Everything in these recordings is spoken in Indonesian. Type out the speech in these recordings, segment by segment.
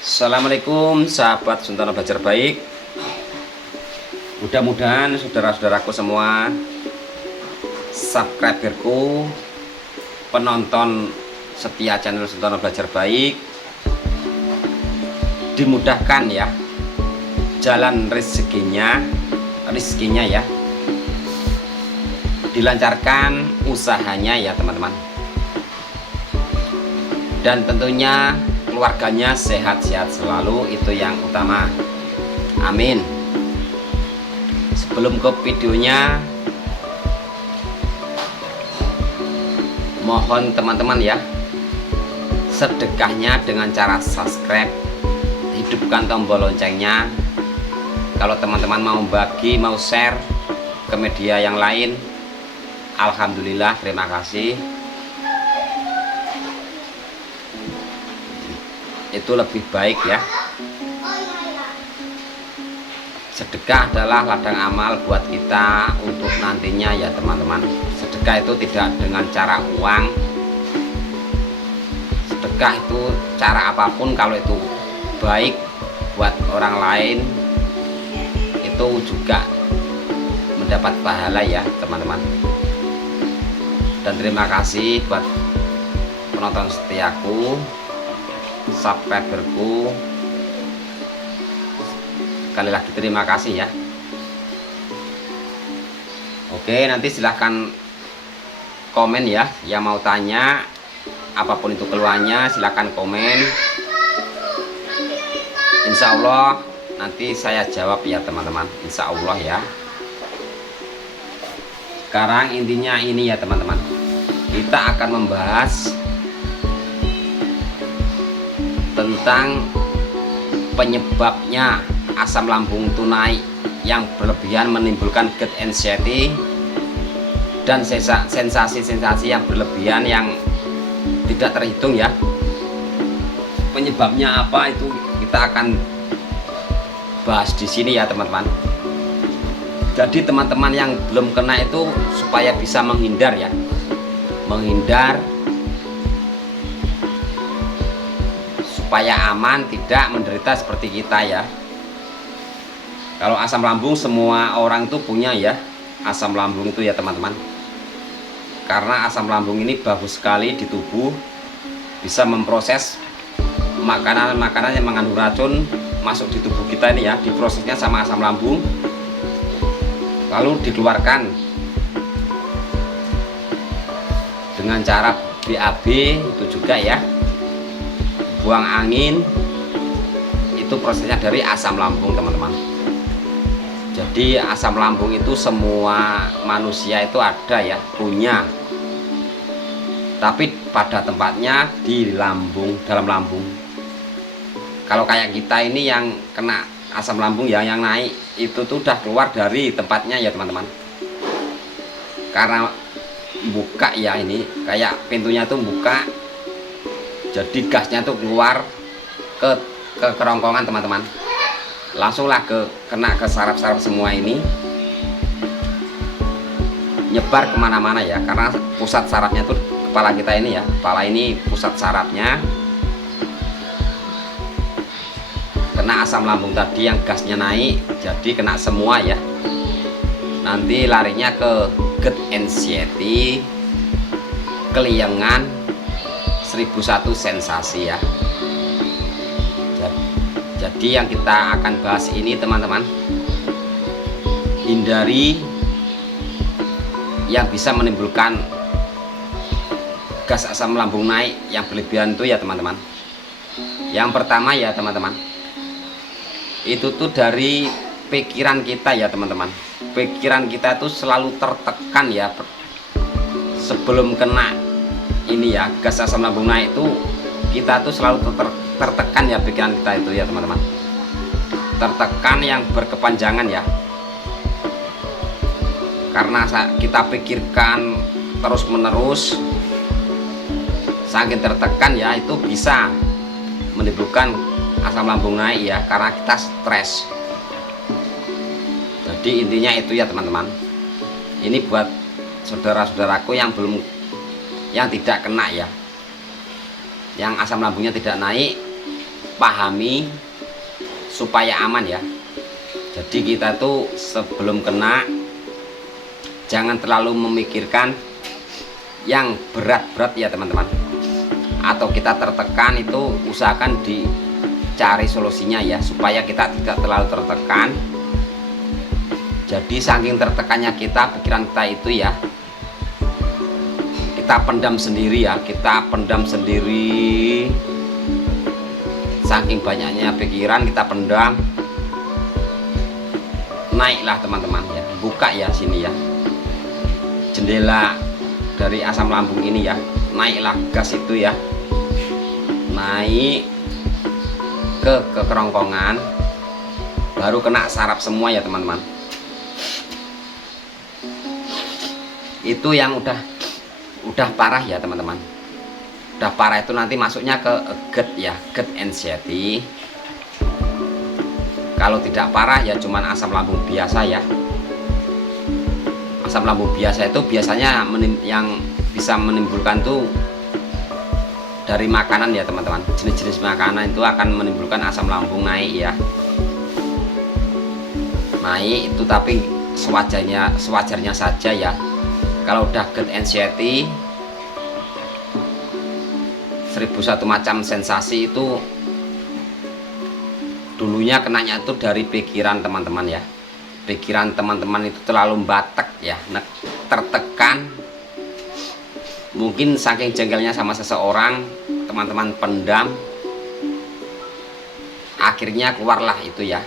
Assalamualaikum sahabat Suntono Belajar Baik. Mudah-mudahan saudara-saudaraku semua, subscriberku, penonton setia channel Suntono Belajar Baik, dimudahkan ya jalan rezekinya ya, dilancarkan usahanya ya teman-teman, dan tentunya keluarganya sehat-sehat selalu, itu yang utama. Amin. Sebelum ke videonya, mohon teman-teman ya, sedekahnya dengan cara subscribe, hidupkan tombol loncengnya. Kalau teman-teman mau bagi, mau share ke media yang lain, alhamdulillah, terima kasih. Itu lebih baik ya. Sedekah adalah ladang amal buat kita untuk nantinya ya teman-teman. Sedekah itu tidak dengan cara uang. Sedekah itu cara apapun, kalau itu baik buat orang lain, itu juga mendapat pahala ya teman-teman. Dan terima kasih buat penonton setiaku, subscriberku, sekali lagi terima kasih ya. Oke, nanti silahkan komen ya, yang mau tanya apapun itu keluhannya silahkan komen. Insya Allah nanti saya jawab ya teman-teman, insya Allah ya. Sekarang intinya ini ya teman-teman, kita akan membahas tentang penyebabnya asam lambung itu naik yang berlebihan, menimbulkan gut anxiety dan sensasi-sensasi yang berlebihan yang tidak terhitung ya. Penyebabnya apa itu kita akan bahas di sini ya teman-teman. Jadi teman-teman yang belum kena itu supaya bisa menghindar ya, supaya aman, tidak menderita seperti kita ya. Kalau asam lambung semua orang tuh punya ya, asam lambung itu ya teman-teman. Karena asam lambung ini bagus sekali di tubuh, bisa memproses makanan-makanan yang mengandung racun masuk di tubuh kita ini ya, diprosesnya sama asam lambung, lalu dikeluarkan dengan cara BAB itu juga ya. Buang angin itu prosesnya dari asam lambung teman-teman. Jadi asam lambung itu semua manusia itu ada ya, punya, tapi pada tempatnya di lambung, dalam lambung. Kalau kayak kita ini yang kena asam lambung ya, yang naik itu tuh udah keluar dari tempatnya ya teman-teman, karena buka ya, ini kayak pintunya tuh buka, jadi gasnya tuh keluar ke kerongkongan teman-teman, langsunglah kena ke saraf-saraf semua ini, nyebar kemana-mana ya, karena pusat sarafnya tuh kepala kita ini ya, kepala ini pusat sarafnya. Kena asam lambung tadi yang gasnya naik, jadi kena semua ya. Nanti larinya ke gut anxiety, keliengan, 1001 sensasi ya. Jadi yang kita akan bahas ini teman-teman, hindari yang bisa menimbulkan gas asam lambung naik yang berlebihan itu ya teman-teman. Yang pertama ya teman-teman, itu tuh dari pikiran kita ya teman-teman. Pikiran kita tuh selalu tertekan ya, sebelum kena ini ya gas asam lambung naik itu kita tuh selalu tertekan ya, pikiran kita itu ya teman-teman, tertekan yang berkepanjangan ya, karena kita pikirkan terus menerus, saking tertekan ya, itu bisa menimbulkan asam lambung naik ya, karena kita stres. Jadi intinya itu ya teman-teman. Ini buat saudara-saudaraku yang tidak kena ya, yang asam lambungnya tidak naik, pahami supaya aman ya. Jadi kita tuh sebelum kena jangan terlalu memikirkan yang berat-berat ya teman-teman. Atau kita tertekan itu usahakan dicari solusinya ya, supaya kita tidak terlalu tertekan. Jadi saking tertekannya kita, pikiran kita itu ya, kita pendam sendiri ya, kita pendam sendiri. Saking banyaknya pikiran kita pendam, naiklah teman-teman ya, buka ya sini ya, jendela dari asam lambung ini ya, naiklah gas itu ya, naik ke kerongkongan, baru kena saraf semua ya teman-teman. Itu yang udah parah ya teman-teman. Udah parah itu nanti masuknya ke GERD ya, GERD anxiety. Kalau tidak parah ya cuman asam lambung biasa ya. Asam lambung biasa itu biasanya yang bisa menimbulkan tuh dari makanan ya teman-teman. Jenis-jenis makanan itu akan menimbulkan asam lambung naik ya. Naik itu tapi sewajarnya saja ya. Kalau udah GERD anxiety, 1001 macam sensasi itu dulunya kenanya itu dari pikiran teman-teman ya. Pikiran teman-teman itu terlalu batek ya, tertekan. Mungkin saking jengkelnya sama seseorang, teman-teman pendam, akhirnya keluarlah itu ya,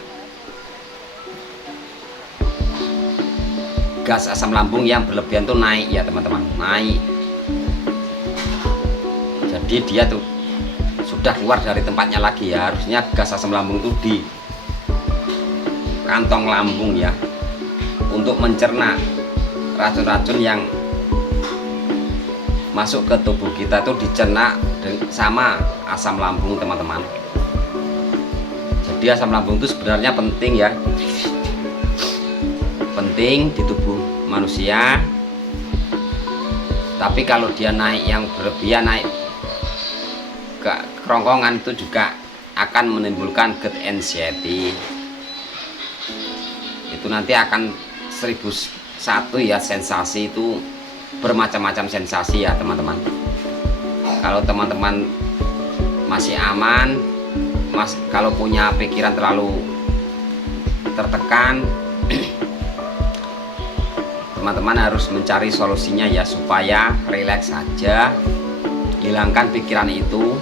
gas asam lambung yang berlebihan tuh naik ya teman-teman, naik. Jadi dia tuh sudah keluar dari tempatnya lagi ya. Harusnya gas asam lambung itu di kantong lambung ya, untuk mencerna racun-racun yang masuk ke tubuh kita tuh dicerna sama asam lambung teman-teman. Jadi asam lambung itu sebenarnya penting ya, penting di tubuh manusia. Tapi kalau dia naik yang berlebihan, naik ke kerongkongan, itu juga akan menimbulkan GERD anxiety. Itu nanti akan 1001 ya, sensasi itu bermacam-macam sensasi ya teman-teman. Kalau teman-teman masih aman, kalau punya pikiran terlalu tertekan, teman-teman harus mencari solusinya ya, supaya rileks saja, hilangkan pikiran itu.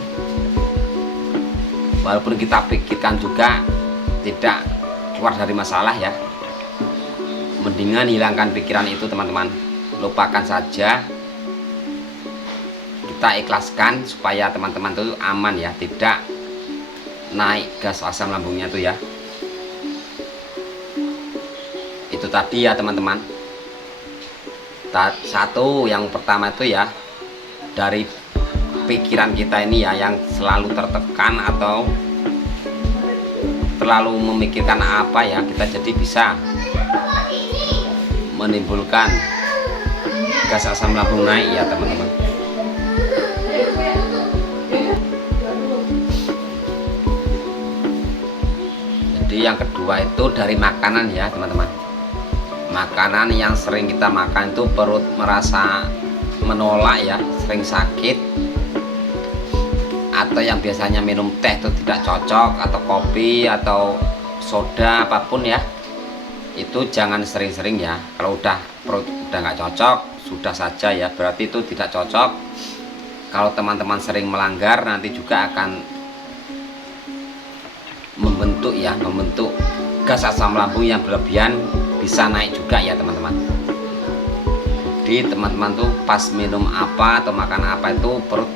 Walaupun kita pikirkan juga tidak keluar dari masalah ya, mendingan hilangkan pikiran itu teman-teman, lupakan saja, kita ikhlaskan supaya teman-teman itu aman ya, tidak naik gas asam lambungnya tuh ya. Itu tadi ya teman-teman. Satu, yang pertama itu ya, dari pikiran kita ini ya, yang selalu tertekan atau terlalu memikirkan apa ya, kita jadi bisa menimbulkan gas asam lambung naik ya teman-teman. Jadi yang kedua itu dari makanan ya teman-teman. Makanan yang sering kita makan itu perut merasa menolak ya, sering sakit, atau yang biasanya minum teh itu tidak cocok, atau kopi atau soda apapun ya, itu jangan sering-sering ya. Kalau perut udah nggak cocok, sudah saja ya, berarti itu tidak cocok. Kalau teman-teman sering melanggar, nanti juga akan membentuk gas asam lambung yang berlebihan, bisa naik juga ya teman-teman. Jadi teman-teman tuh pas minum apa atau makan apa itu perut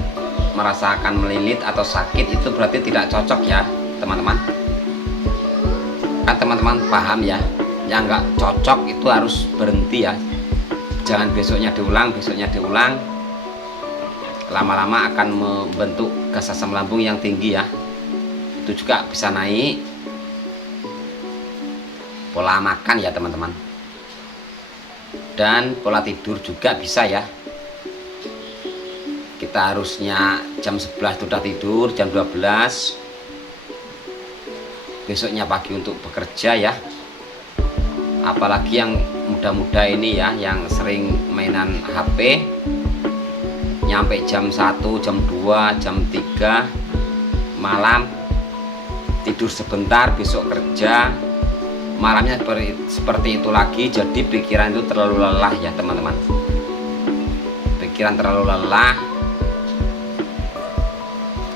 merasakan melilit atau sakit, itu berarti tidak cocok ya teman-teman. Kan teman-teman paham ya, yang nggak cocok itu harus berhenti ya, jangan besoknya diulang. Lama-lama akan membentuk gas asam lambung yang tinggi ya. Itu juga bisa naik. Pola makan ya teman-teman, dan pola tidur juga bisa ya. Kita harusnya jam 11 sudah tidur, jam 12 besoknya pagi untuk bekerja ya. Apalagi yang muda-muda ini ya, yang sering mainan HP nyampe jam 1, jam 2, jam 3 malam, tidur sebentar, besok kerja, malamnya seperti itu lagi. Jadi pikiran itu terlalu lelah ya teman-teman. Pikiran terlalu lelah,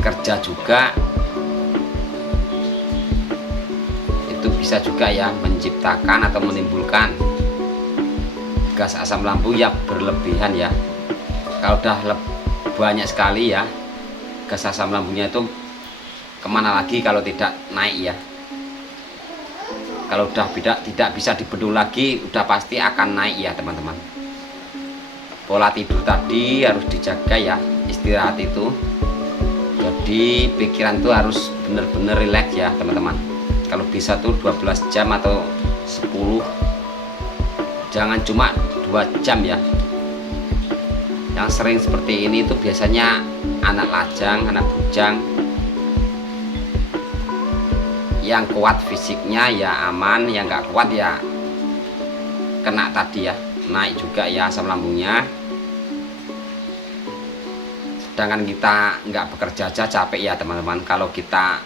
kerja juga itu bisa juga ya menciptakan atau menimbulkan gas asam lambung yang berlebihan ya. Kalau udah banyak sekali ya, gas asam lambungnya itu kemana lagi kalau tidak naik ya. Kalau udah tidak bisa dibendung lagi, udah pasti akan naik ya teman-teman. Pola tidur tadi harus dijaga ya, istirahat itu. Jadi pikiran tuh harus bener-bener rileks ya teman-teman. Kalau bisa tuh 12 jam atau 10, jangan cuma 2 jam ya. Yang sering seperti ini itu biasanya anak lajang, anak bujang. Yang kuat fisiknya ya aman, yang nggak kuat ya kena tadi ya, naik juga ya asam lambungnya. Sedangkan kita nggak bekerja aja capek ya teman-teman. Kalau kita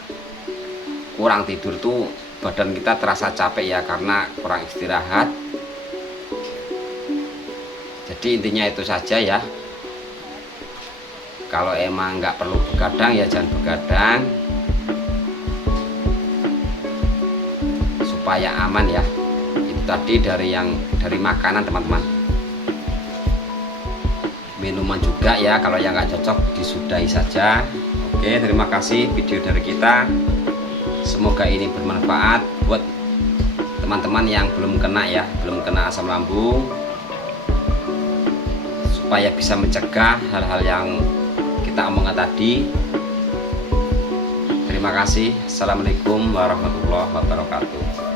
kurang tidur tuh badan kita terasa capek ya, karena kurang istirahat. Jadi intinya itu saja ya. Kalau emang nggak perlu begadang ya jangan begadang, supaya aman ya. Itu tadi dari makanan teman-teman. Minuman juga ya, kalau yang nggak cocok disudahi saja. Oke, terima kasih video dari kita. Semoga ini bermanfaat buat teman-teman yang belum kena ya, belum kena asam lambung, supaya bisa mencegah hal-hal yang kita omongkan tadi. Terima kasih. Assalamualaikum warahmatullahi wabarakatuh.